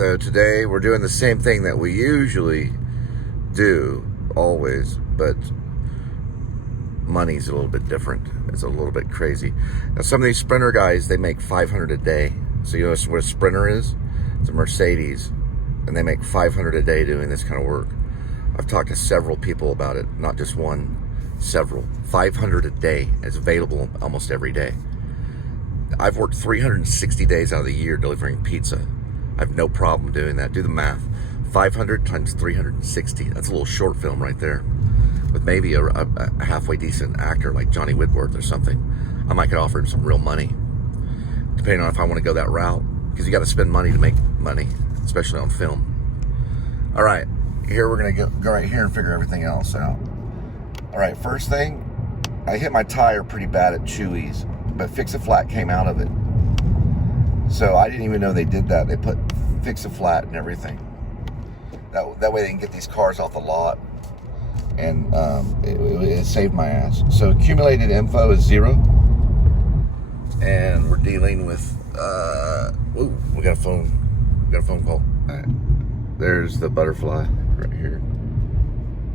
So today we're doing the same thing that we usually do, always, but money's a little bit different. It's a little bit crazy. Now some of these Sprinter guys, they make $500 a day. So you know what a Sprinter is? It's a Mercedes, and they make $500 a day doing this kind of work. I've talked to several people about it, not just one, several. $500 a day. It's available almost every day. I've worked 360 days out of the year delivering pizza. I have no problem doing that. Do the math. 500 times 360. That's a little short film right there. With maybe a halfway decent actor like Johnny Whitworth or something. I might could offer him some real money, depending on if I want to go that route. Because you got to spend money to make money, especially on film. All right, here we're gonna go right here and figure everything else out. All right, first thing, I hit my tire pretty bad at Chewy's, but Fix-A-Flat came out of it. So I didn't even know they did that. They put Fix-A-Flat and everything. That way they can get these cars off the lot. And it saved my ass. So accumulated info is 0. And we're dealing with, we got a phone call. All right. There's the butterfly right here.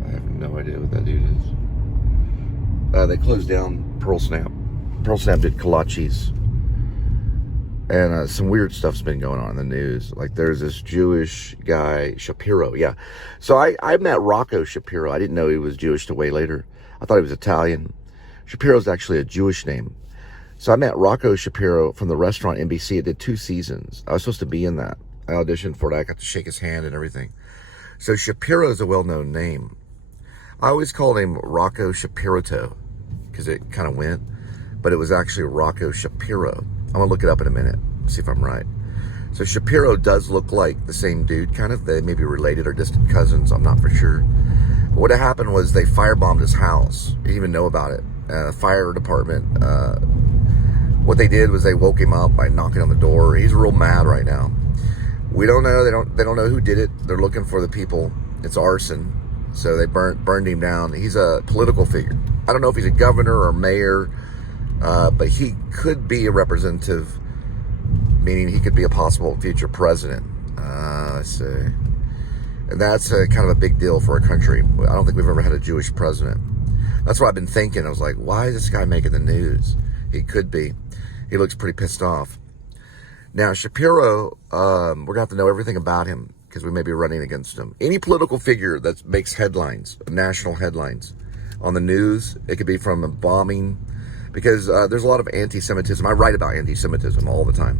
I have no idea what that dude is. They closed down Pearl Snap. Pearl Snap did kolaches. And some weird stuff's been going on in the news. Like there's this Jewish guy, Shapiro. Yeah. So I met Rocco Shapiro. I didn't know he was Jewish till way later. I thought he was Italian. Shapiro's actually a Jewish name. So I met Rocco Shapiro from the restaurant NBC. It did 2 seasons. I was supposed to be in that. I auditioned for it. I got to shake his hand and everything. So Shapiro is a well-known name. I always called him Rocco Shapirito because it kind of went. But it was actually Rocco Shapiro. I'm gonna look it up in a minute, see if I'm right. So Shapiro does look like the same dude, kind of. They may be related or distant cousins, I'm not for sure. But what happened was they firebombed his house. He didn't even know about it. Fire department, what they did was they woke him up by knocking on the door. He's real mad right now. We don't know, they don't know who did it. They're looking for the people. It's arson. So they burned him down. He's a political figure. I don't know if he's a governor or mayor, but he could be a representative, meaning he could be a possible future president. Let's see. And that's kind of a big deal for a country. I don't think we've ever had a Jewish president. That's what I've been thinking. I was like, why is this guy making the news? He could be. He looks pretty pissed off. Now, Shapiro, we're going to have to know everything about him because we may be running against him. Any political figure that makes headlines, national headlines on the news, it could be from a bombing, because there's a lot of anti-Semitism. I write about anti-Semitism all the time.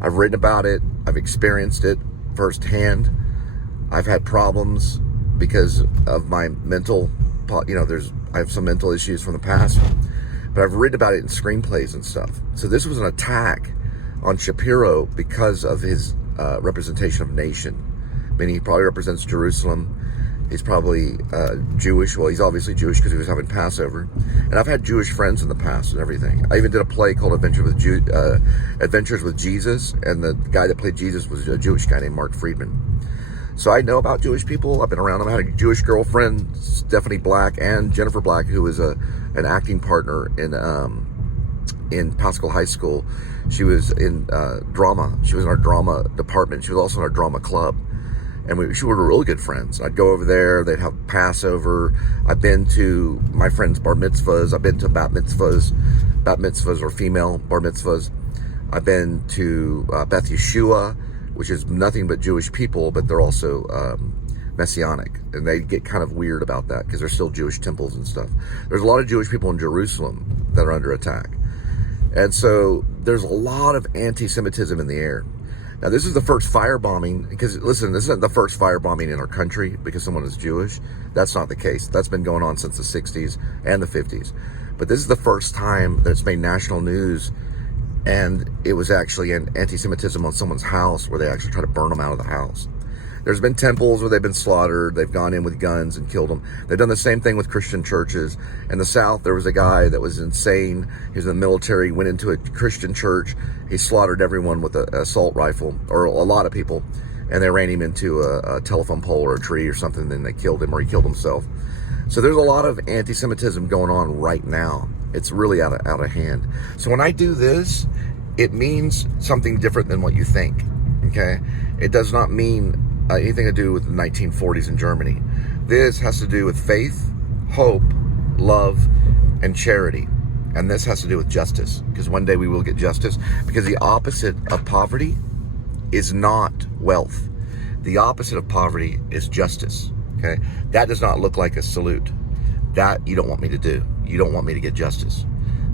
I've written about it. I've experienced it firsthand. I've had problems because of my mental, I have some mental issues from the past, but I've written about it in screenplays and stuff. So this was an attack on Shapiro because of his representation of nation. I mean, he probably represents Jerusalem. He's probably Jewish. Well, he's obviously Jewish because he was having Passover. And I've had Jewish friends in the past and everything. I even did a play called Adventures with Jesus, and the guy that played Jesus was a Jewish guy named Mark Friedman. So I know about Jewish people. I've been around them. I had a Jewish girlfriend, Stephanie Black, and Jennifer Black, who was an acting partner in Pascal High School. She was in drama. She was in our drama department. She was also in our drama club. And we were really good friends. I'd go over there. They'd have Passover. I've been to my friends' bar mitzvahs. I've been to bat mitzvahs. Bat mitzvahs or female bar mitzvahs. I've been to Beth Yeshua, which is nothing but Jewish people, but they're also Messianic. And they get kind of weird about that because they're still Jewish temples and stuff. There's a lot of Jewish people in Jerusalem that are under attack. And so there's a lot of anti-Semitism in the air. Now, this is the first firebombing, because, listen, this isn't the first firebombing in our country because someone is Jewish. That's not the case. That's been going on since the 60s and the 50s. But this is the first time that it's made national news, and it was actually an anti-Semitism on someone's house where they actually try to burn them out of the house. There's been temples where they've been slaughtered. They've gone in with guns and killed them. They've done the same thing with Christian churches. In the South, there was a guy that was insane. He was in the military, went into a Christian church. He slaughtered everyone with an assault rifle, or a lot of people, and they ran him into a telephone pole or a tree or something, and then they killed him, or he killed himself. So there's a lot of anti-Semitism going on right now. It's really out of hand. So when I do this, it means something different than what you think, okay? It does not mean anything to do with the 1940s in Germany. This has to do with faith, hope, love, and charity. And this has to do with justice, because one day we will get justice, because the opposite of poverty is not wealth. The opposite of poverty is justice, okay? That does not look like a salute. That you don't want me to do. You don't want me to get justice.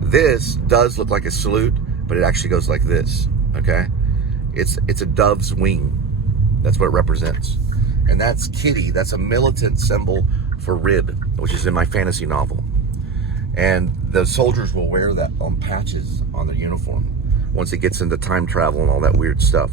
This does look like a salute, but it actually goes like this, okay? It's a dove's wing. That's what it represents. And that's Kitty. That's a militant symbol for Rib, which is in my fantasy novel. And the soldiers will wear that on patches on their uniform once it gets into time travel and all that weird stuff.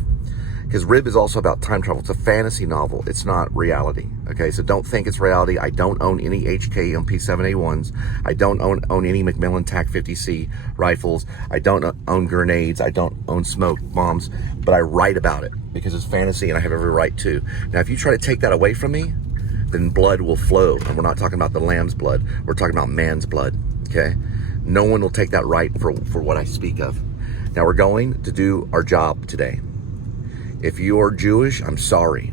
Because Rib is also about time travel. It's a fantasy novel. It's not reality. Okay, so don't think it's reality. I don't own any HK MP7A1s. I don't own any Macmillan TAC-50C rifles. I don't own grenades. I don't own smoke bombs. But I write about it because it's fantasy and I have every right to. Now, if you try to take that away from me, then blood will flow. And we're not talking about the lamb's blood. We're talking about man's blood. Okay? No one will take that right for what I speak of. Now, we're going to do our job today. If you are Jewish, I'm sorry.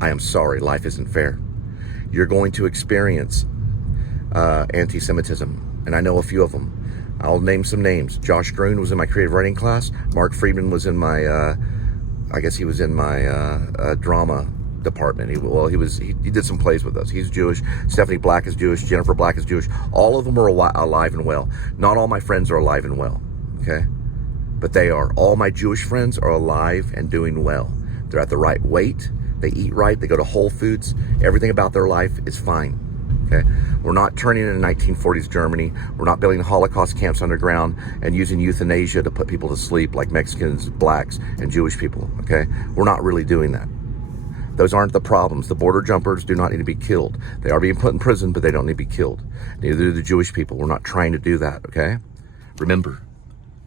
I am sorry. Life isn't fair. You're going to experience anti-Semitism, and I know a few of them. I'll name some names. Josh Gruen was in my creative writing class. Mark Friedman was in my, I guess he was in my drama department. He did some plays with us. He's Jewish. Stephanie Black is Jewish. Jennifer Black is Jewish. All of them are alive and well. Not all my friends are alive and well. Okay. But they are. All my Jewish friends are alive and doing well. They're at the right weight. They eat right. They go to Whole Foods. Everything about their life is fine. Okay? We're not turning into 1940s Germany. We're not building Holocaust camps underground and using euthanasia to put people to sleep like Mexicans, blacks, and Jewish people. Okay? We're not really doing that. Those aren't the problems. The border jumpers do not need to be killed. They are being put in prison, but they don't need to be killed. Neither do the Jewish people. We're not trying to do that. Okay? Remember,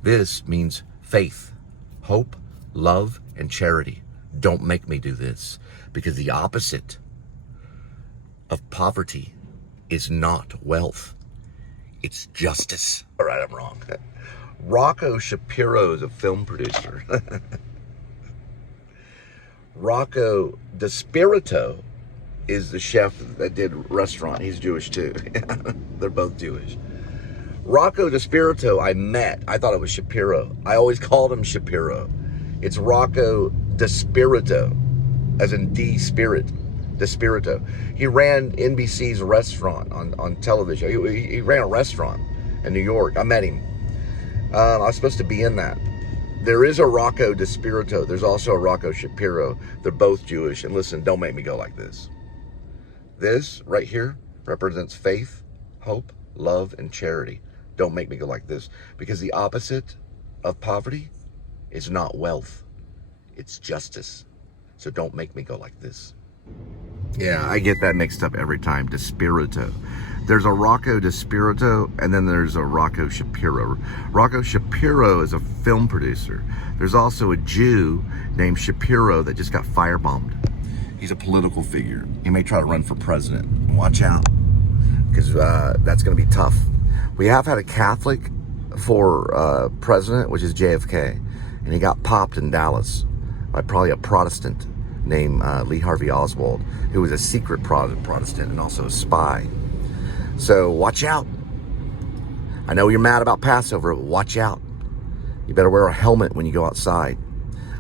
this means faith, hope, love, and charity. Don't make me do this, because the opposite of poverty is not wealth. It's justice. All right, I'm wrong. Rocco Shapiro is a film producer. Rocco DeSpirito is the chef that did Restaurant. He's Jewish too. They're both Jewish. Rocco DeSpirito I met. I thought it was Shapiro. I always called him Shapiro. It's Rocco DeSpirito, as in D-Spirit, DeSpirito. He ran NBC's Restaurant on television. He ran a restaurant in New York. I met him. I was supposed to be in that. There is a Rocco DeSpirito. There's also a Rocco Shapiro. They're both Jewish. And listen, don't make me go like this. This right here represents faith, hope, love, and charity. Don't make me go like this, because the opposite of poverty is not wealth. It's justice. So don't make me go like this. Yeah, I get that mixed up every time. DeSpirito. There's a Rocco DeSpirito, and then there's a Rocco Shapiro. Rocco Shapiro is a film producer. There's also a Jew named Shapiro that just got firebombed. He's a political figure. He may try to run for president. Watch out, because that's going to be tough. We have had a Catholic for president, which is JFK, and he got popped in Dallas by probably a Protestant named Lee Harvey Oswald, who was a secret Protestant and also a spy. So watch out. I know you're mad about Passover, but watch out. You better wear a helmet when you go outside.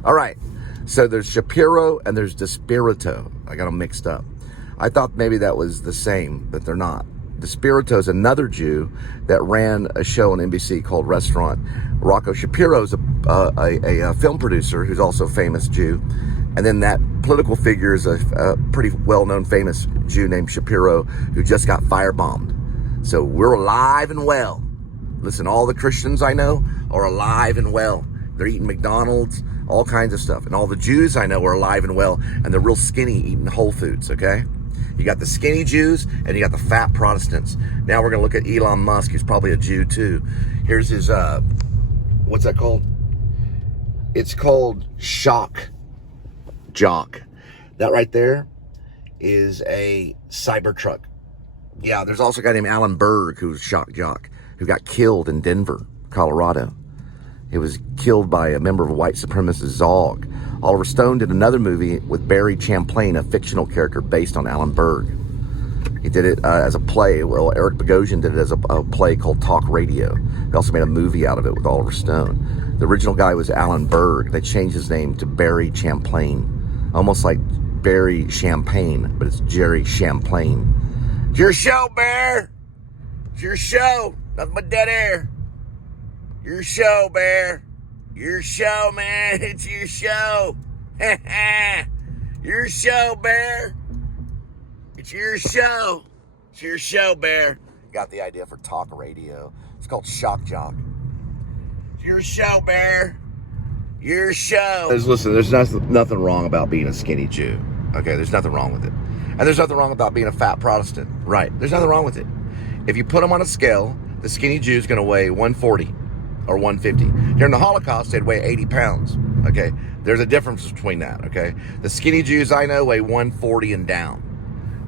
All right, so there's Shapiro and there's DeSpirito. I got them mixed up. I thought maybe that was the same, but they're not. DeSpirito is another Jew that ran a show on NBC called Restaurant. Rocco Shapiro is a film producer who's also a famous Jew. And then that political figure is a pretty well-known famous Jew named Shapiro who just got firebombed. So we're alive and well. Listen, all the Christians I know are alive and well. They're eating McDonald's, all kinds of stuff. And all the Jews I know are alive and well, and they're real skinny eating Whole Foods, okay? You got the skinny Jews, and you got the fat Protestants. Now we're going to look at Elon Musk, who's probably a Jew too. Here's his, what's that called? It's called Shock Jock. That right there is a Cybertruck. Yeah, there's also a guy named Alan Berg who's Shock Jock, who got killed in Denver, Colorado. He was killed by a member of a white supremacist Zog. Oliver Stone did another movie with Barry Champlain, a fictional character based on Alan Berg. He did it as a play. Well, Eric Bogosian did it as a play called Talk Radio. They also made a movie out of it with Oliver Stone. The original guy was Alan Berg. They changed his name to Barry Champlain. Almost like Barry Champagne, but it's Jerry Champlain. It's your show, Bear. It's your show. Nothing but dead air. Your show, Bear. Your show, man. It's your show. Your show, Bear. It's your show. It's your show, Bear. Got the idea for talk radio. It's called Shock Jock. It's your show, Bear. Your show. Listen, there's nothing wrong about being a skinny Jew. Okay, there's nothing wrong with it. And there's nothing wrong about being a fat Protestant. Right, there's nothing wrong with it. If you put them on a scale, the skinny Jew is going to weigh 140 or 150. During the Holocaust, they'd weigh 80 pounds. Okay, there's a difference between that. Okay, the skinny Jews I know weigh 140 and down.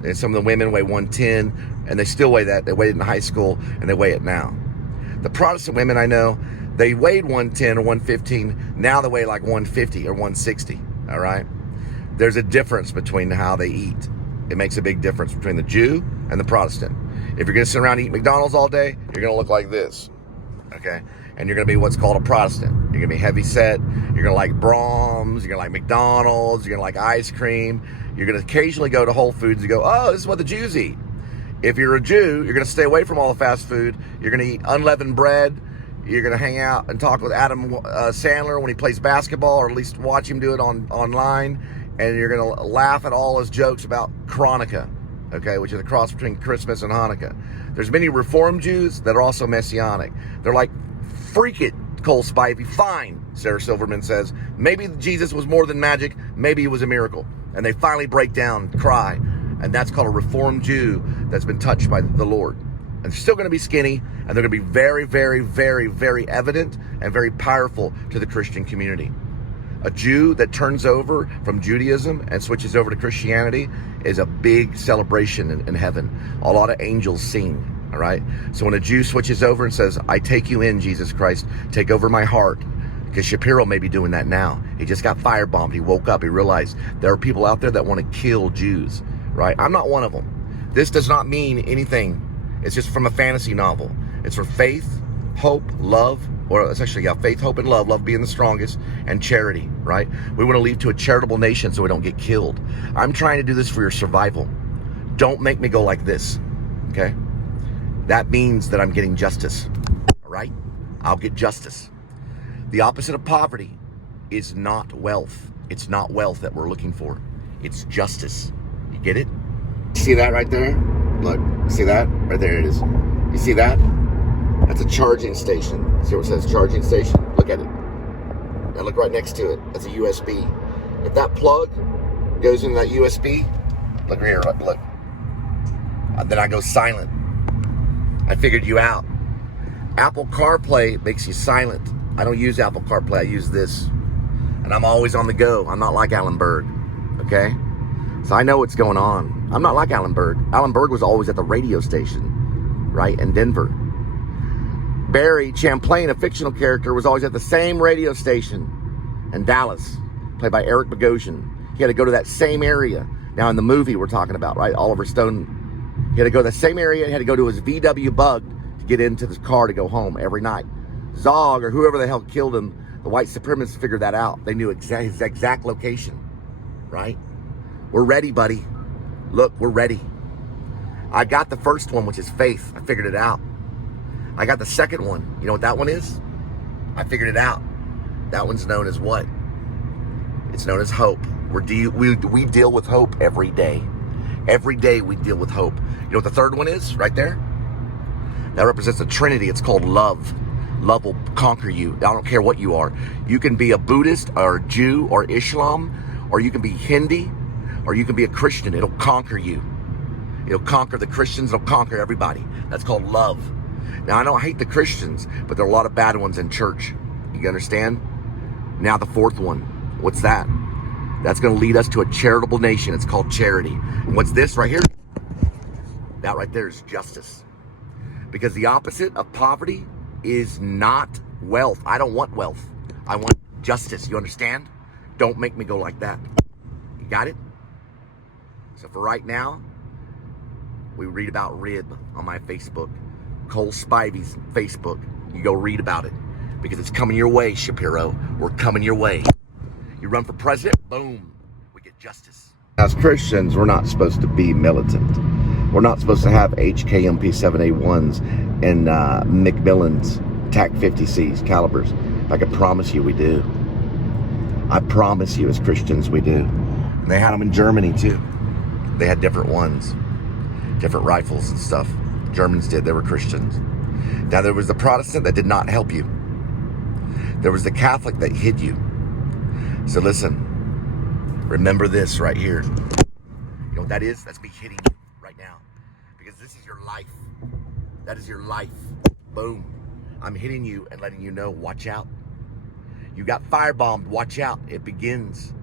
And some of the women weigh 110, and they still weigh that. They weighed it in high school, and they weigh it now. The Protestant women I know, they weighed 110 or 115. Now they weigh like 150 or 160, all right? There's a difference between how they eat. It makes a big difference between the Jew and the Protestant. If you're going to sit around and eat McDonald's all day, you're going to look like this, okay? And you're going to be what's called a Protestant. You're going to be heavy set. You're going to like Brahms. You're going to like McDonald's. You're going to like ice cream. You're going to occasionally go to Whole Foods and go, oh, this is what the Jews eat. If you're a Jew, you're going to stay away from all the fast food. You're going to eat unleavened bread. You're going to hang out and talk with Adam Sandler when he plays basketball, or at least watch him do it online. And you're going to laugh at all his jokes about Hanukkah, okay, which is a cross between Christmas and Hanukkah. There's many Reformed Jews that are also Messianic. They're like, freak it, Cole Spivey. Fine, Sarah Silverman says. Maybe Jesus was more than magic. Maybe it was a miracle. And they finally break down, cry. And that's called a Reformed Jew that's been touched by the Lord. And they're still going to be skinny, and they're going to be very, very, very, very evident and very powerful to the Christian community. A Jew that turns over from Judaism and switches over to Christianity is a big celebration in heaven. A lot of angels sing, all right? So when a Jew switches over and says, I take you in, Jesus Christ, take over my heart, because Shapiro may be doing that now. He just got firebombed. He woke up. He realized there are people out there that want to kill Jews, right? I'm not one of them. This does not mean anything. It's just from a fantasy novel. It's for faith, hope, love, or it's actually, faith, hope, and love being the strongest, and charity, right? We want to lead to a charitable nation so we don't get killed. I'm trying to do this for your survival. Don't make me go like this, okay? That means that I'm getting justice, all right? I'll get justice. The opposite of poverty is not wealth. It's not wealth that we're looking for. It's justice. You get it? See that right there? Look, see that? Right there it is. You see that? That's a charging station. See where it says charging station? Look at it. Now look right next to it. That's a USB. If that plug goes into that USB, look right here, look. Then I go silent. I figured you out. Apple CarPlay makes you silent. I don't use Apple CarPlay, I use this. And I'm always on the go. I'm not like Alan Berg, okay? So I know what's going on. I'm not like Alan Berg. Alan Berg was always at the radio station, right, in Denver. Barry Champlain, a fictional character, was always at the same radio station in Dallas, played by Eric Bogosian. He had to go to that same area. Now in the movie we're talking about, right, Oliver Stone, he had to go to the same area. He had to go to his VW Bug to get into the car to go home every night. Zog, or whoever the hell killed him, the white supremacists figured that out. They knew his exact location, right? We're ready, buddy. Look, we're ready. I got the first one, which is faith. I figured it out. I got the second one. You know what that one is? I figured it out. That one's known as what? It's known as hope. We deal with hope every day. Every day we deal with hope. You know what the third one is? Right there? That represents the Trinity. It's called love. Love will conquer you. I don't care what you are. You can be a Buddhist or a Jew or Islam, or you can be Hindi, or you can be a Christian. It'll conquer you. It'll conquer the Christians. It'll conquer everybody. That's called love. Now, I don't hate the Christians, but there are a lot of bad ones in church. You understand? Now the fourth one. What's that? That's going to lead us to a charitable nation. It's called charity. And what's this right here? That right there is justice. Because the opposite of poverty is not wealth. I don't want wealth. I want justice. You understand? Don't make me go like that. You got it? So for right now, we read about rib on my Facebook. Cole Spivey's Facebook. You go read about it. Because it's coming your way, Shapiro. We're coming your way. You run for president, boom, we get justice. As Christians, we're not supposed to be militant. We're not supposed to have HKMP 7A1s and McMillan's TAC 50Cs calibers. I can promise you we do. I promise you as Christians we do. And they had them in Germany too. They had different ones, different rifles and stuff. Germans did, they were Christians. Now there was the Protestant that did not help you. There was the Catholic that hid you. So listen, remember this right here. You know what that is? That's me hitting you right now. Because this is your life. That is your life. Boom. I'm hitting you and letting you know, watch out. You got firebombed, watch out. It begins.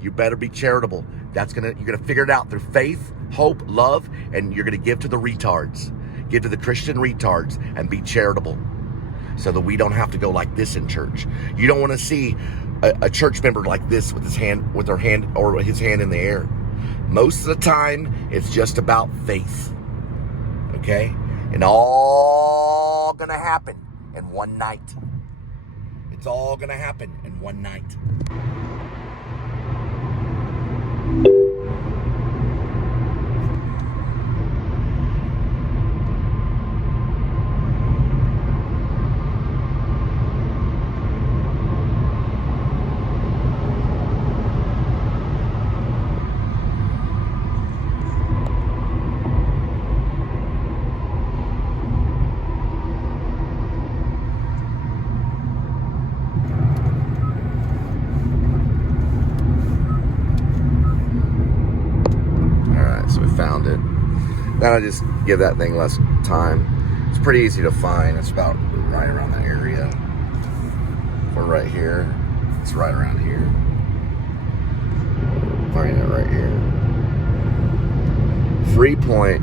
You better be charitable. You're gonna figure it out through faith, hope, love, and you're gonna give to the retards. Give to the Christian retards and be charitable. So that we don't have to go like this in church. You don't want to see a church member like this with his hand in the air. Most of the time, it's just about faith. Okay? And all gonna happen in one night. It's all gonna happen in one night. Found it. Then I just give that thing less time. It's pretty easy to find. It's about right around the area. We're right here. It's right around here. Finding it right here. Freeport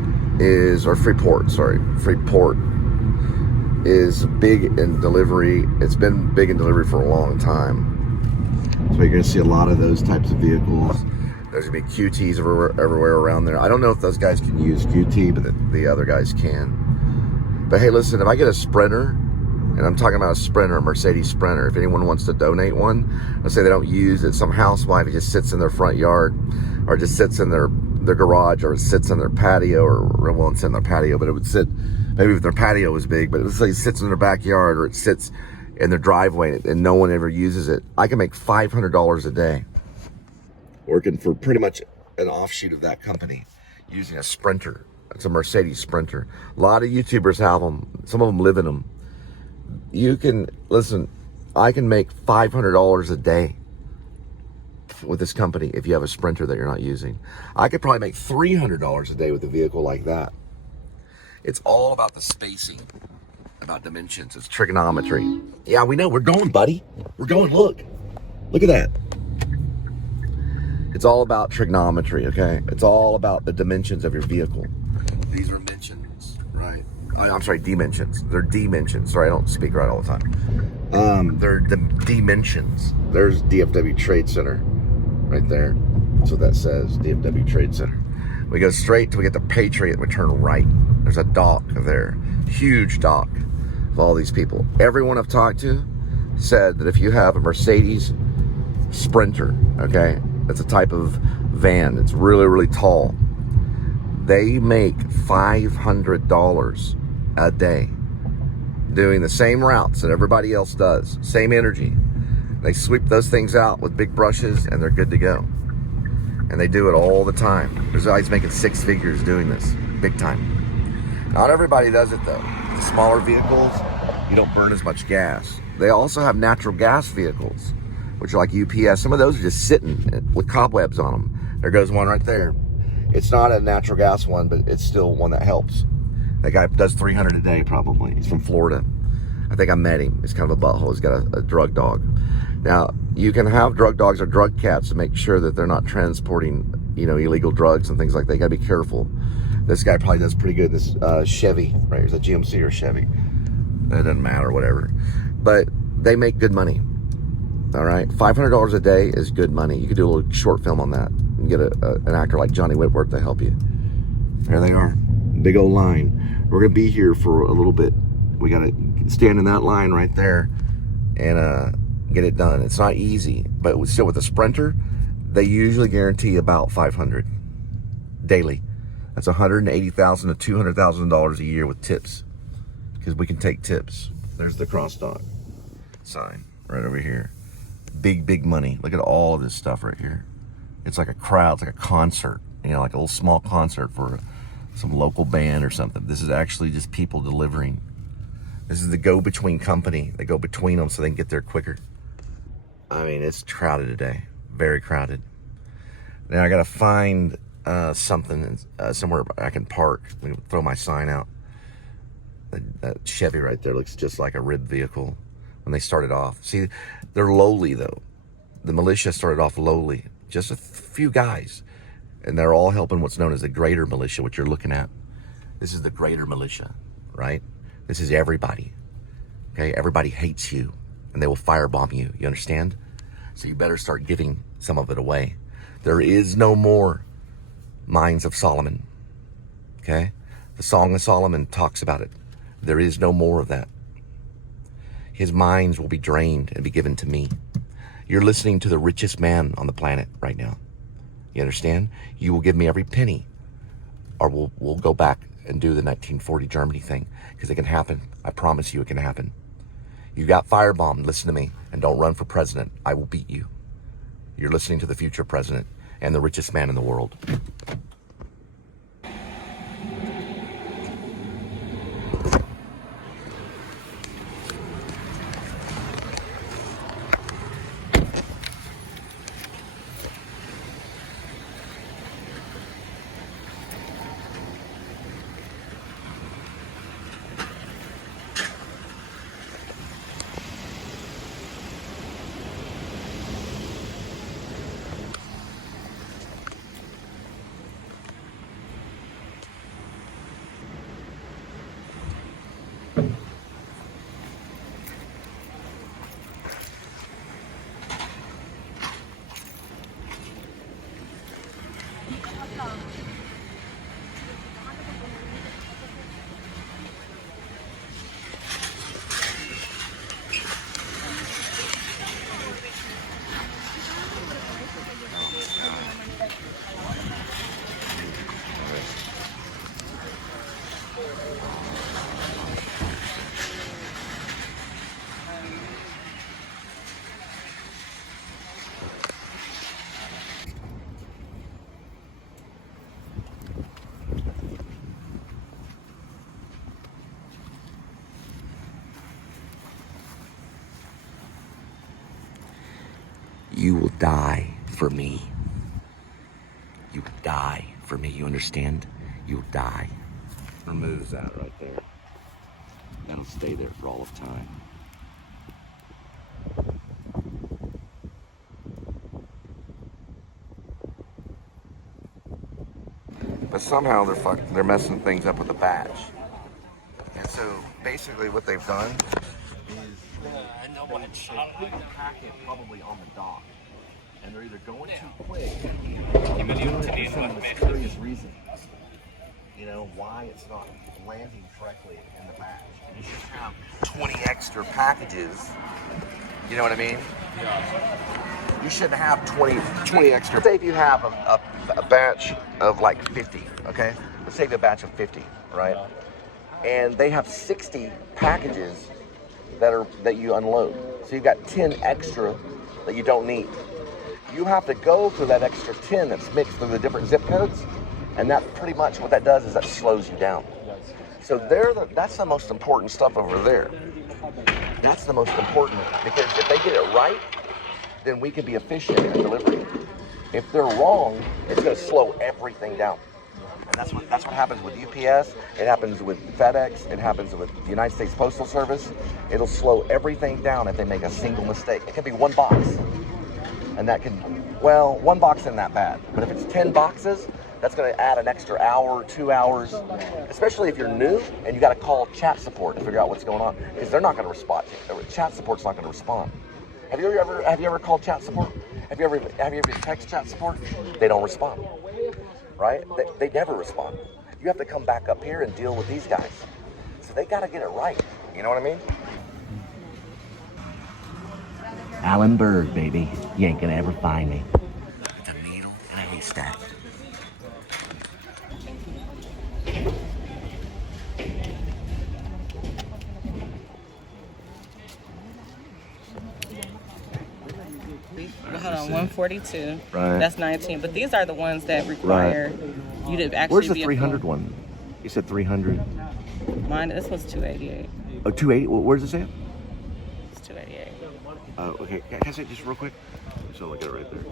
is big in delivery. It's been big in delivery for a long time. So you're gonna see a lot of those types of vehicles. There's gonna be QTs everywhere around there. I don't know if those guys can use QT, but the other guys can. But hey, listen, if I get a Sprinter, and I'm talking about a Sprinter, a Mercedes Sprinter, if anyone wants to donate one, let's say they don't use it, some housewife, it just sits in their front yard, or just sits in their garage, or it sits in their patio, or it won't sit in their patio, but it would sit, maybe if their patio was big, but let's say it sits in their backyard, or it sits in their driveway, and no one ever uses it. I can make $500 a day. Working for pretty much an offshoot of that company, using a Sprinter. It's a Mercedes Sprinter. A lot of YouTubers have them. Some of them live in them. You can, listen, I can make $500 a day with this company if you have a Sprinter that you're not using. I could probably make $300 a day with a vehicle like that. It's all about the spacing, about dimensions. It's trigonometry. Yeah, we know. We're going, buddy. We're going. Look at that. It's all about trigonometry, okay? It's all about the dimensions of your vehicle. These are dimensions, right? I'm sorry, dimensions. They're dimensions. Sorry, I don't speak right all the time. They're dimensions. There's DFW Trade Center right there. That's what that says, DFW Trade Center. We go straight till we get to Patriot and we turn right. There's a dock there, huge dock of all these people. Everyone I've talked to said that if you have a Mercedes Sprinter, okay? It's a type of van. It's really, really tall. They make $500 a day doing the same routes that everybody else does. Same energy. They sweep those things out with big brushes and they're good to go. And they do it all the time. There's guys making six figures doing this. Big time. Not everybody does it though. The smaller vehicles, you don't burn as much gas. They also have natural gas vehicles, which are like UPS. Some of those are just sitting with cobwebs on them. There goes one right there. It's not a natural gas one, but it's still one that helps. That guy does 300 a day probably. He's from Florida. I think I met him. He's kind of a butthole. He's got a drug dog. Now, you can have drug dogs or drug cats to make sure that they're not transporting, illegal drugs and things like that. You gotta be careful. This guy probably does pretty good. This Chevy, right? Is that GMC or Chevy? That doesn't matter, whatever. But they make good money. All right, $500 a day is good money. You could do a little short film on that and get an actor like Johnny Whitworth to help you. There they are, big old line. We're gonna be here for a little bit. We gotta stand in that line right there and get it done. It's not easy, but still with a Sprinter, they usually guarantee about 500 daily. That's $180,000 to $200,000 a year with tips, because we can take tips. There's the cross dock sign right over here. Big money. Look at all of this stuff right here. It's like a crowd, it's like a concert, you know, like a little small concert for some local band or something. This is actually just people delivering. This is the go-between company. They go between them so they can get there quicker. I mean, it's crowded today, very crowded. Now I gotta find something somewhere I can park. I'm gonna throw my sign out. That Chevy right there looks just like a ribbed vehicle when they started off. See, they're lowly though. The militia started off lowly, just a few guys, and they're all helping what's known as the greater militia, what you're looking at. This is the greater militia, right? This is everybody, okay? Everybody hates you, and they will firebomb you, you understand? So you better start giving some of it away. There is no more Mines of Solomon, okay? The Song of Solomon talks about it. There is no more of that. His mines will be drained and be given to me. You're listening to the richest man on the planet right now. You understand? You will give me every penny, or we'll go back and do the 1940 Germany thing, because it can happen. I promise you it can happen. You got firebombed, listen to me, and don't run for president. I will beat you. You're listening to the future president and the richest man in the world. You will die for me. You will die for me, you understand? You will die. Removes that right there. That'll stay there for all of time. But somehow they're messing things up with the badge. And so basically what they've done is they put the packet probably on the dock, and they're either going too quick or doing it for some mysterious reason. You know, why it's not landing correctly in the badge. And you should have 20 extra packages. You know what I mean? Yeah. You shouldn't have 20 extra. Say if you have a batch of like 50, okay? Let's say a batch of 50, right? Yeah. And they have 60 packages that you unload. So you've got 10 extra that you don't need. You have to go through that extra 10 that's mixed through the different zip codes, and that pretty much what that does is that slows you down. So that's the most important stuff over there. That's the most important, because if they get it right, then we can be efficient in delivery. If they're wrong, it's going to slow everything down. And that's what happens with UPS, it happens with FedEx, it happens with the United States Postal Service. It'll slow everything down if they make a single mistake. It could be one box, and that can, well, one box isn't that bad, but if it's 10 boxes, That's going to add an extra hour, 2 hours, especially if you're new and you got to call chat support to figure out what's going on, because they're not going to respond. Chat support's not going to respond. Have you ever called chat support? Have you ever text chat support? They don't respond, right? They never respond. You have to come back up here and deal with these guys. So they got to get it right. You know what I mean? Alan Berg, baby. You ain't gonna ever find me. It's a needle in a haystack. Hold on, 142. Right. That's 19. But these are the ones that require you to actually. Where's the be 300 one? You said 300. Mine. This was 288. Oh, 280. Where's it say? It's 288. Okay. Can I say it just real quick? So look at it right there.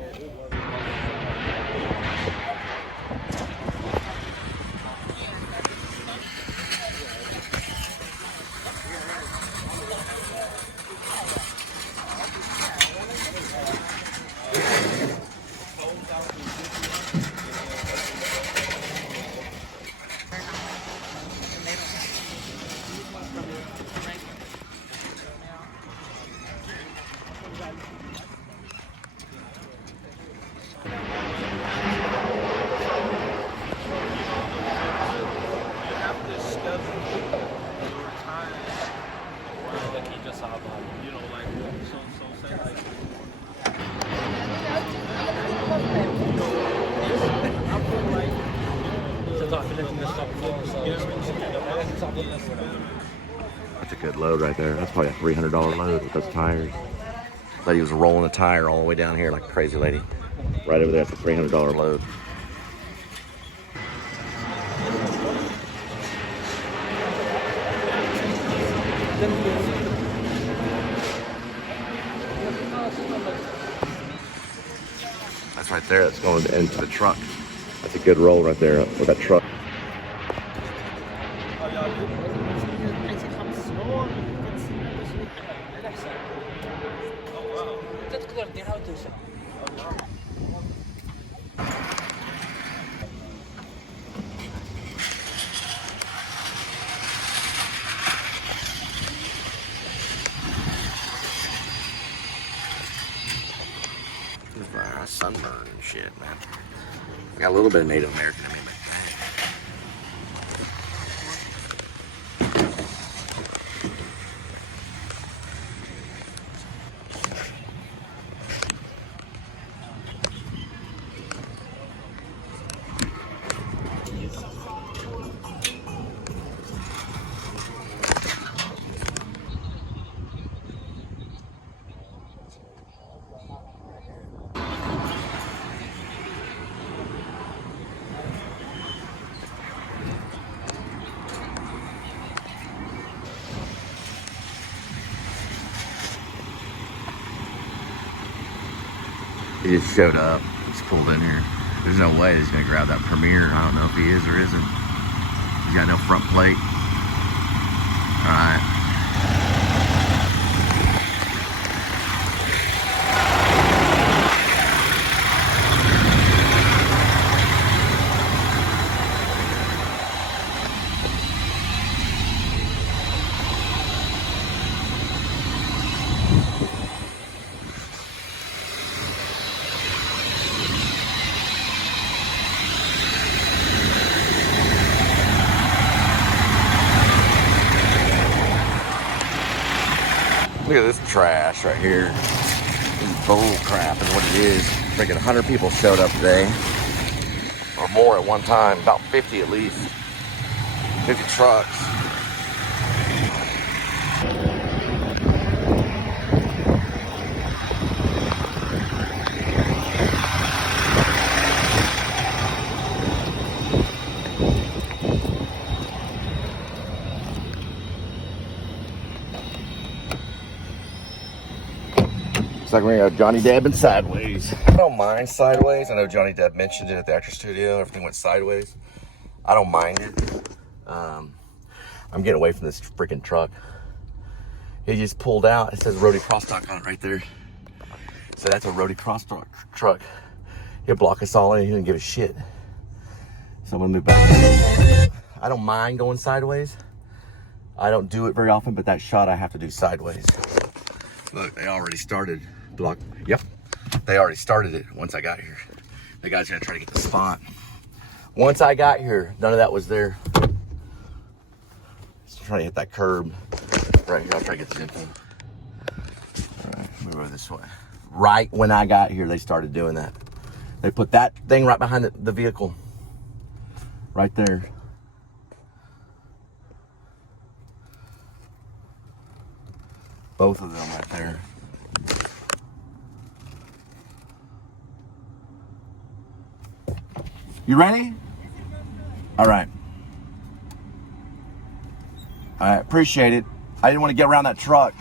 That's a good load right there. That's probably a $300 load with those tires. Lady was rolling a tire all the way down here like a crazy lady. Right over there, that's a $300 load. That's right there. That's going into the truck. That's a good roll right there with that truck. Sunburn and shit, man. I got a little bit of Native American in me, man. He just showed up. He's pulled in here. There's no way he's gonna grab that Premiere. I don't know if he is or isn't. He's got no front plate. All right. Look at this trash right here. This bull crap is what it is. Freaking 100 people showed up today. Or more at one time. About 50 at least. 50 trucks. Like we got Johnny Depp and Sideways. I don't mind Sideways. I know Johnny Depp mentioned it at the Actors Studio. Everything went sideways. I don't mind it. I'm getting away from this freaking truck. He just pulled out. It says Roadie Crosstalk on it right there. So that's a Roadie Crosstalk truck. He'll block us all in. He didn't give a shit. So I'm gonna move back. I don't mind going sideways. I don't do it very often, but that shot I have to do sideways. Look, they already started block. Yep, they already started it once I got here. The guy's gonna try to get the spot. Once I got here, none of that was there. Just trying to hit that curb right here. I'll try to get the info. All right, move over this way. Right when I got here, they started doing that. They put that thing right behind the vehicle. Right there. Both of them right there. You ready? All right. I appreciate it. I didn't want to get around that truck.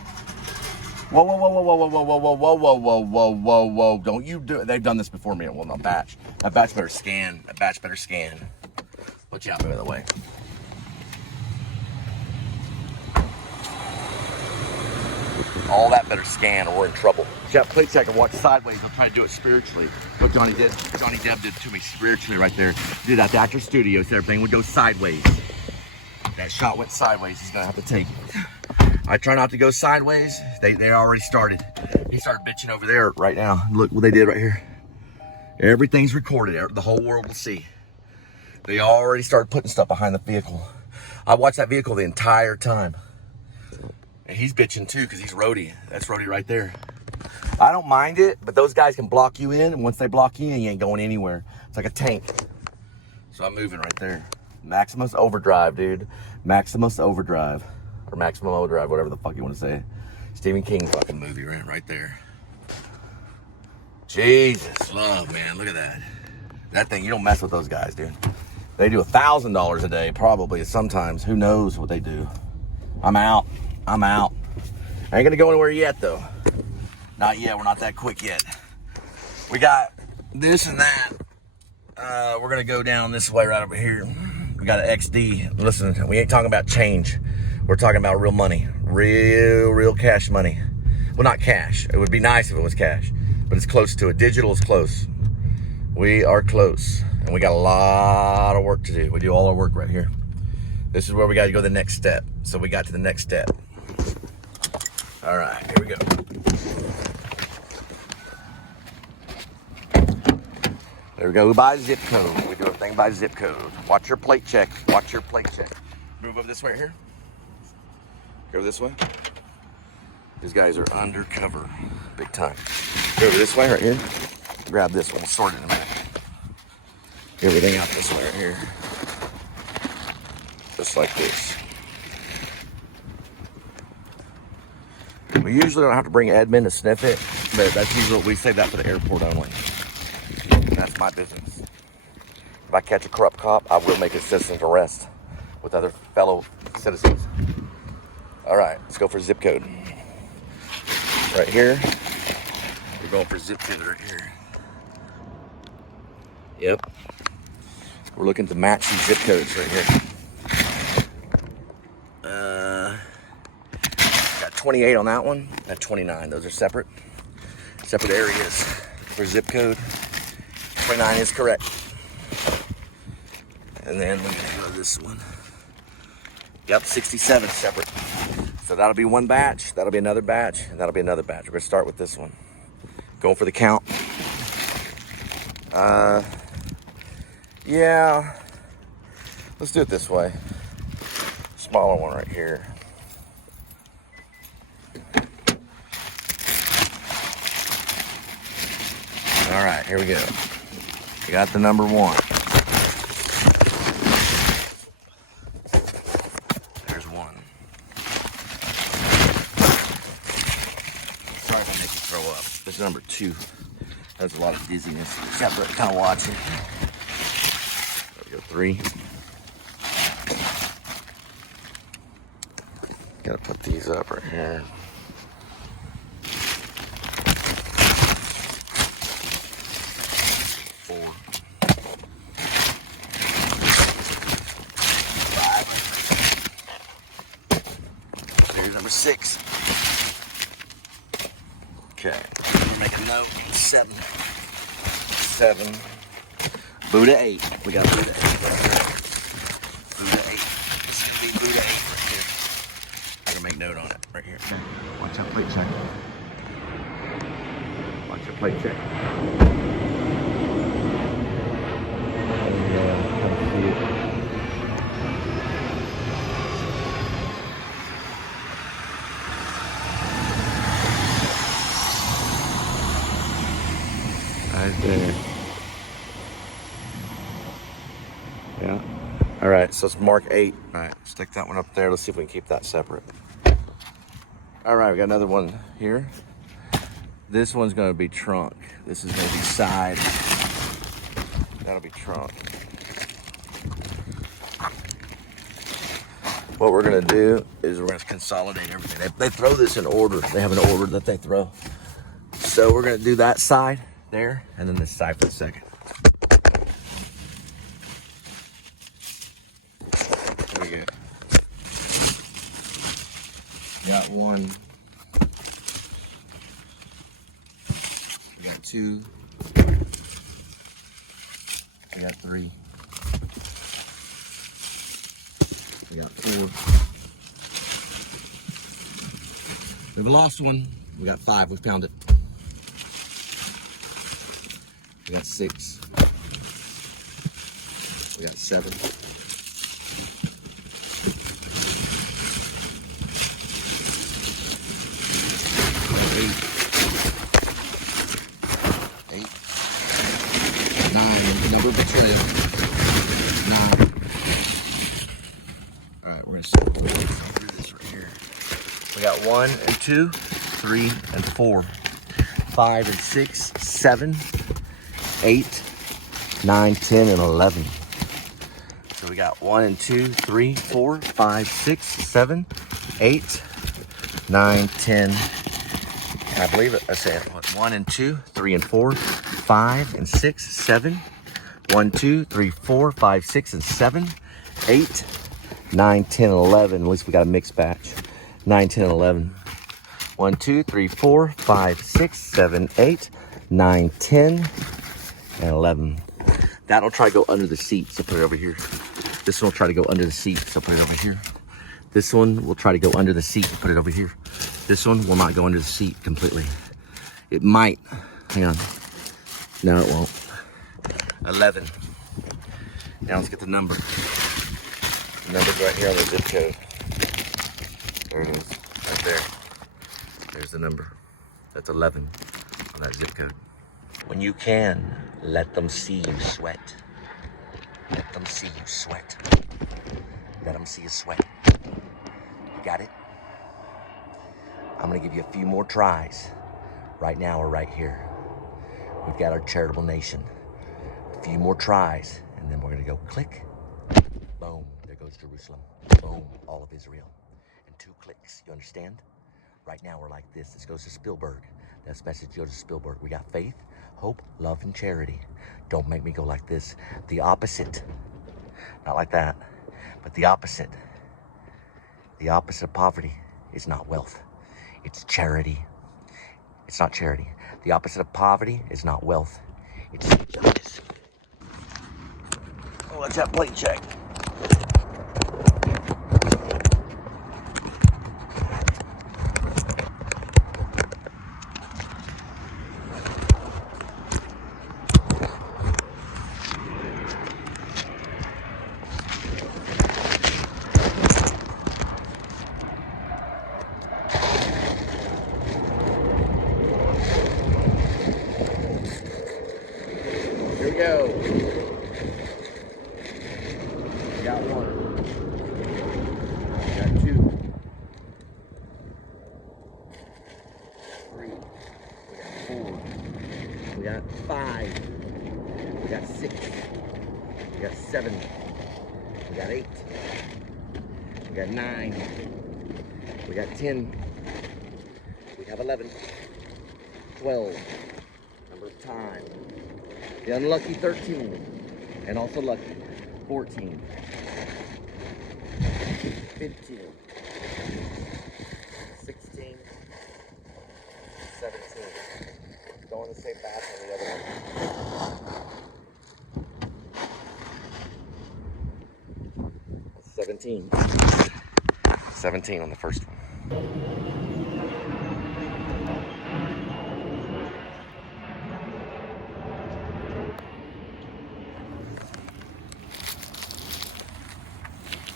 Whoa, whoa, whoa, whoa, whoa, whoa, whoa, whoa, whoa, whoa, whoa, whoa, whoa, whoa. Don't you do it. They've done this before me. Well, not batch. That batch better scan. That batch better scan. Put you out of the way. All that better scan or we're in trouble. Jeff, plate check and watch sideways. I'm trying to do it spiritually. What Johnny Depp did to me spiritually right there. Dude, at the actor studio, so everything would go sideways. That shot went sideways. He's gonna have to take it. I try not to go sideways. They already started. He started bitching over there right now. Look what they did right here. Everything's recorded. The whole world will see. They already started putting stuff behind the vehicle. I watched that vehicle the entire time. And he's bitching too because he's roadie. That's roadie right there. I don't mind it, but those guys can block you in. And once they block you in, you ain't going anywhere. It's like a tank. So I'm moving right there. Maximus Overdrive, dude. Maximus Overdrive. Or Maximum Overdrive, whatever the fuck you want to say. Stephen King fucking movie right there. Jesus love, man. Look at that. That thing, you don't mess with those guys, dude. They do $1,000 a day, probably, sometimes. Who knows what they do. I'm out. I ain't gonna go anywhere yet, though. Not yet. We're not that quick yet. We got this and that. We're gonna go down this way right over here. We got an XD. Listen, we ain't talking about change. We're talking about real money. Real cash money. Well, not cash. It would be nice if it was cash, but it's close to it. Digital is close. We are close, and we got a lot of work to do. We do all our work right here. This is where we got to go to the next step. So we got to the next step. All right, here we go. There we go. We buy zip code. We do everything by zip code. Watch your plate check. Watch your plate check. Move over this way here. Go this way. These guys are undercover, big time. Go over this way right here. Grab this one. We'll sort it in a minute. Get everything out this way right here. Just like this. We usually don't have to bring Edmund to sniff it, but that's usually we save that for the airport only. That's my business. If I catch a corrupt cop, I will make a citizen's arrest with other fellow citizens. All right, let's go for zip code. Right here, we're going for zip code right here. Yep. We're looking to match these zip codes right here. Got 28 on that one. Got 29. Those are separate areas for zip code. 29 is correct. And then we're gonna go to this one. Yep, 67 separate. So that'll be one batch, that'll be another batch, and that'll be another batch. We're gonna start with this one. Going for the count. Yeah. Let's do it this way. Smaller one right here. All right, here we go. We got the number one. There's one. Sorry if I make you throw up. There's number two. That's a lot of dizziness. Separate, kind of watching. There we go, 3. Gotta put these up right here. 4. 5. There's number 6. Okay, make a note. 7. Buddha 8. We got Buddha 8. note on it right here. Okay. Watch that plate check. Watch your plate check. Right there. Yeah. All right, so it's mark 8. All right, stick that one up there. Let's see if we can keep that separate. All right, we got another one here. This one's gonna be trunk. This is gonna be side. That'll be trunk. What we're gonna do is we're gonna consolidate everything. They throw this in order. They have an order that they throw. So we're gonna do that side there, and then this side for the second. There we go. Got one. We got 2. We got 3. We got 4. We've lost one. We got 5. We found it. We got 6. We got 7. 8. 9. Number of betrayal. 9. Alright, we're gonna do this right here. We got 1 and 2, 3 and 4, 5 and 6, 7, 8, 9, 10, and 11. So we got 1 and 2, 3, 4, 5, 6, 7, 8, 9, 10. I believe it. I said 1 and 2, 3 and 4, 5 and 6, 7. 1, 2, 3, 4, 5, 6, and 7, 8, 9, 10, and 11. At least we got a mixed batch. 9, 10, and 11. 1, 2, 3, 4, 5, 6, 7, 8, 9, 10, and 11. That'll try to go under the seat, so put it over here. This one will try to go under the seat, so put it over here. This one will try to go under the seat, put it over here. This one will not go under the seat completely. It might. Hang on. No, it won't. 11. Now let's get the number. The number's right here on the zip code. There it is, right there. There's the number. That's 11 on that zip code. When you can, let them see you sweat. Let them see you sweat. Let them see you sweat. You got it? I'm gonna give you a few more tries right now or right here. We've got our charitable nation. A few more tries, and then we're gonna go click. Boom, there goes Jerusalem. Boom, all of Israel. And 2 clicks, you understand? Right now we're like this. This goes to Spielberg. That's message goes to Spielberg. We got faith, hope, love, and charity. Don't make me go like this. The opposite. Not like that, but the opposite. The opposite of poverty is not wealth. It's charity. It's not charity. The opposite of poverty is not wealth. It's justice. Oh, let's have plate check. Here we go. We got 1. We got 2. 3. We got 4. We got 5. We got 6. We got 7. We got 8. We got 9. We got 10. We have 11. 12. Number of time. The unlucky 13, and also lucky 14, 15, 16, 17. Don't want to say fast on the other one. 17. 17 on the first one.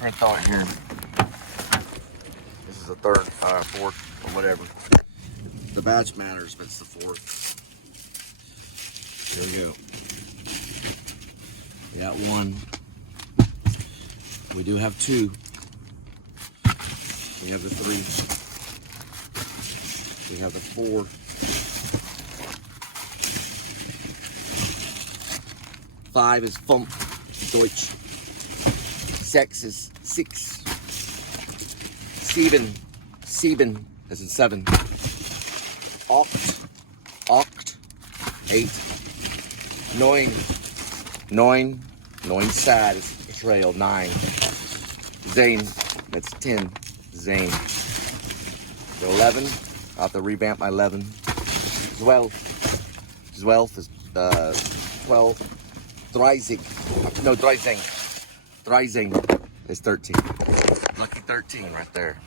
I thought here. This is the third, fourth, or whatever. The batch matters, but it's the fourth. Here we go. We got one. We do have two. We have the three. We have the four. Five is Funk, Deutsch. Six is six. Sieben, as in seven. Oct, eight. Neun, sad is Israel, 9. Zane, that's 10. Zane. So 11, I'll have to revamp my 11. Zwölf is 12. Dreizig is 13. Lucky 13 right there.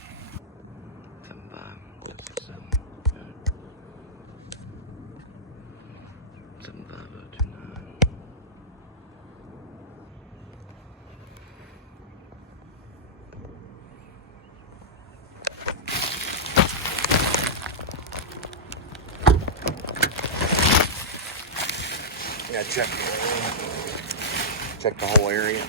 Yeah, check the whole area.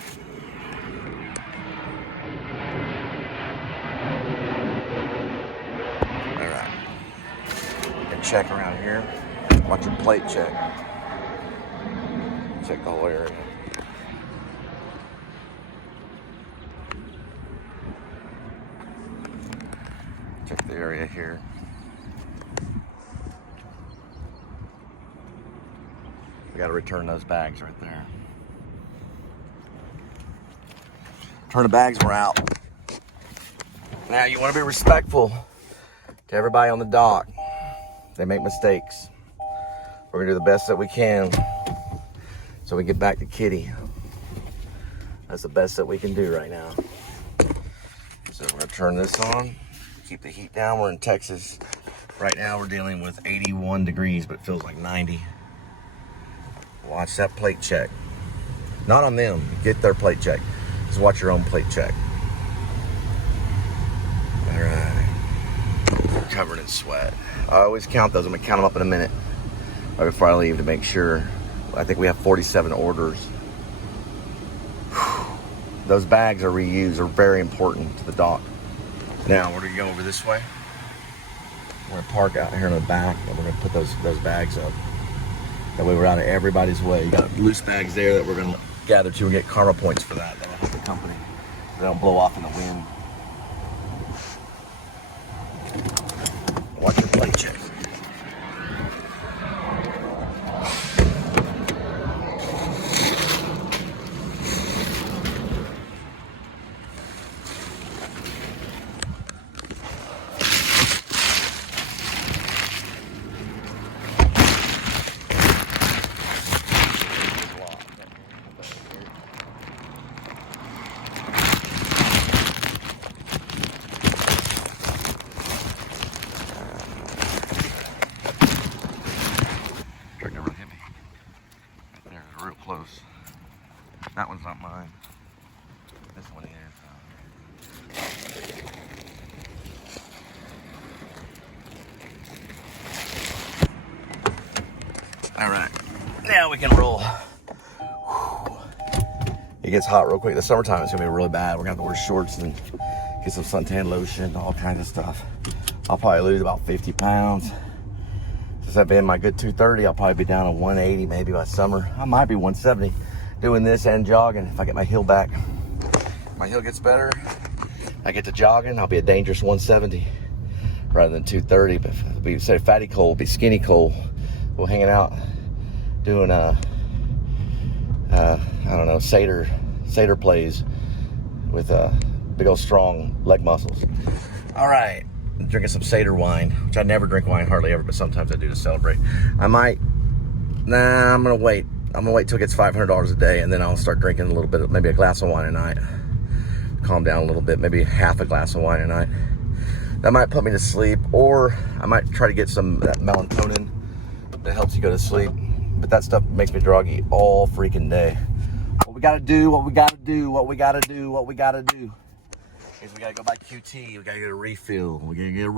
All right. And check around here. Watch your plate check. Check the whole area. Check the area here. We got to return those bags right there. Turn the bags, we're out. Now you want to be respectful to everybody on the dock. They make mistakes. We're gonna do the best that we can so we get back to Kitty. That's the best that we can do right now. So we're gonna turn this on, keep the heat down. We're in Texas. Right now we're dealing with 81 degrees, but it feels like 90. Watch that plate check. Not on them, get their plate check. Just watch your own plate check. All right, covered in sweat. I always count those. I'm gonna count them up in a minute right before I leave to make sure. I think we have 47 orders. Whew. Those bags are reused, are very important to the dock. Now we're gonna go over this way. We're gonna park out here in the back and we're gonna put those bags up. That way we're out of everybody's way. You got loose bags there that we're gonna gather to and get karma points for that. That'll help the company. They don't blow off in the wind. Watch your plate check. Close. That one's not mine. This one is. All right, now we can roll. Whew. It gets hot real quick. The summertime it's gonna be really bad. We're gonna have to wear shorts and get some suntan lotion, all kinds of stuff. I'll probably lose about 50 pounds. Since I've been in my good 230, I'll probably be down to 180 maybe by summer. I might be 170 doing this and jogging if I get my heel back. If my heel gets better, I get to jogging, I'll be a dangerous 170 rather than 230. But if we say fatty Cole, be skinny Cole. We're hanging out doing I don't know, Seder plays with big old strong leg muscles. All right. Drinking some Seder wine, which I never drink wine hardly ever, but sometimes I do to celebrate. I'm gonna wait. I'm gonna wait till it gets $500 a day, and then I'll start drinking a little bit, maybe a glass of wine a night. Calm down a little bit, maybe half a glass of wine a night. That might put me to sleep, or I might try to get some that melatonin that helps you go to sleep. But that stuff makes me groggy all freaking day. What we gotta do is we gotta go buy QT. We gotta get a refill. Get a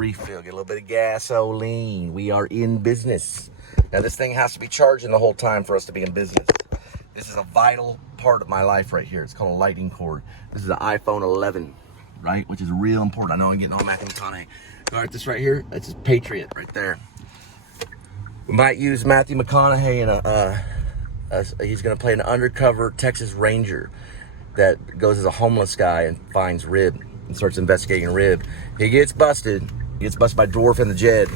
little bit of gasoline. We are in business. Now this thing has to be charging the whole time for us to be in business. This is a vital part of my life right here. It's called a lightning cord. This is an iPhone 11, right? Which is real important. I know I'm getting all Matthew McConaughey. All right, this right here, that's his Patriot right there. We might use Matthew McConaughey in he's gonna play an undercover Texas Ranger that goes as a homeless guy and finds Rib and starts investigating Rib. He gets busted. He gets busted by Dwarf and the Jed.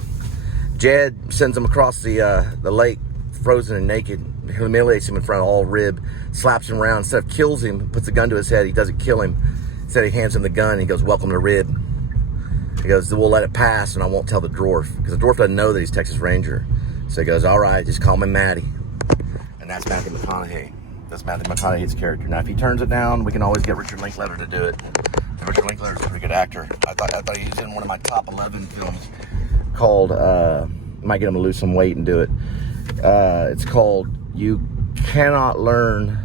Jed sends him across the lake, frozen and naked, humiliates him in front of all Rib, slaps him around. Instead of kills him, puts a gun to his head. He doesn't kill him. Instead, he hands him the gun and he goes, "Welcome to Rib." He goes, "We'll let it pass and I won't tell the Dwarf," because the Dwarf doesn't know that he's Texas Ranger. So he goes, "All right, just call me Matty." And that's Matthew McConaughey. That's Matthew McConaughey's character. Now, if he turns it down, we can always get Richard Linklater to do it. Richard Linklater's a pretty good actor. I thought he was in one of my top 11 films called, might get him to lose some weight and do it. It's called You Cannot Learn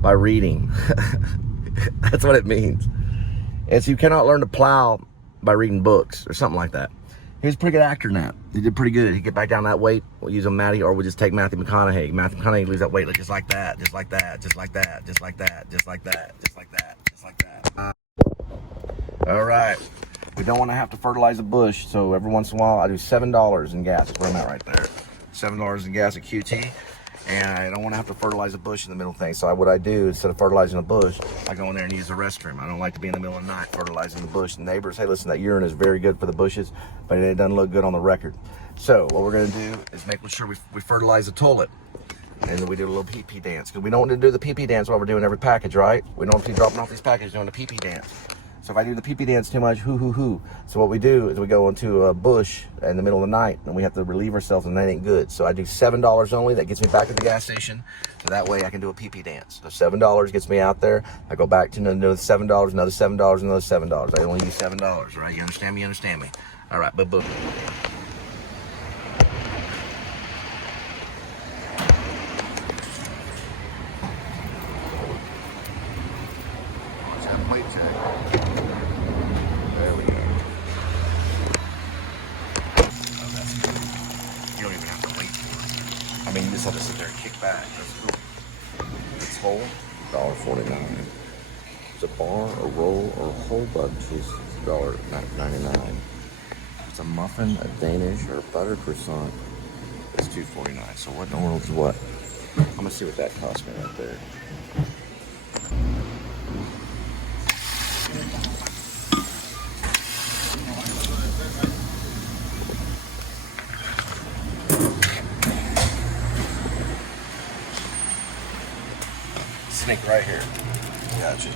by Reading. That's what it means. It's You Cannot Learn to Plow by Reading Books or something like that. He was a pretty good actor in that. He did pretty good. He'd get back down that weight. We'll use him Matty, or we'll just take Matthew McConaughey. Matthew McConaughey lose that weight like just like that, just like that, just like that, just like that, just like that, just like that, just like that. All right. We don't want to have to fertilize a bush, so every once in a while I do $7 in gas. That's where I'm at right there. $7 in gas at QT. And I don't want to have to fertilize a bush in the middle thing. So what I do, instead of fertilizing a bush, I go in there and use the restroom. I don't like to be in the middle of the night fertilizing the bush. The neighbors, hey, listen, that urine is very good for the bushes, but it doesn't look good on the record. So what we're going to do is make sure we fertilize the toilet. And then we do a little pee-pee dance. Because we don't want to do the pee-pee dance while we're doing every package, right? We don't want to be dropping off these packages doing the pee-pee dance. So if I do the pee-pee dance too much, hoo-hoo-hoo. So what we do is we go into a bush in the middle of the night and we have to relieve ourselves, and that ain't good. So I do $7 only. That gets me back at the gas station. So that way I can do a pee-pee dance. So $7 gets me out there. I go back to another $7, another $7, another $7. I only use $7, right? You understand me? You understand me? All right, boom. Weight check. There we go. Oh, that's good. You don't even have to wait for it. I mean, you just have to sit there and kick back. That's cool. It's whole, $1.49. It's a bar, a roll, or a whole bunch is $1.99. It's a muffin, a Danish, or a butter croissant. It's $2.49. So what in the world is what? I'm gonna see what that cost me right there. Snake right here. Gotcha.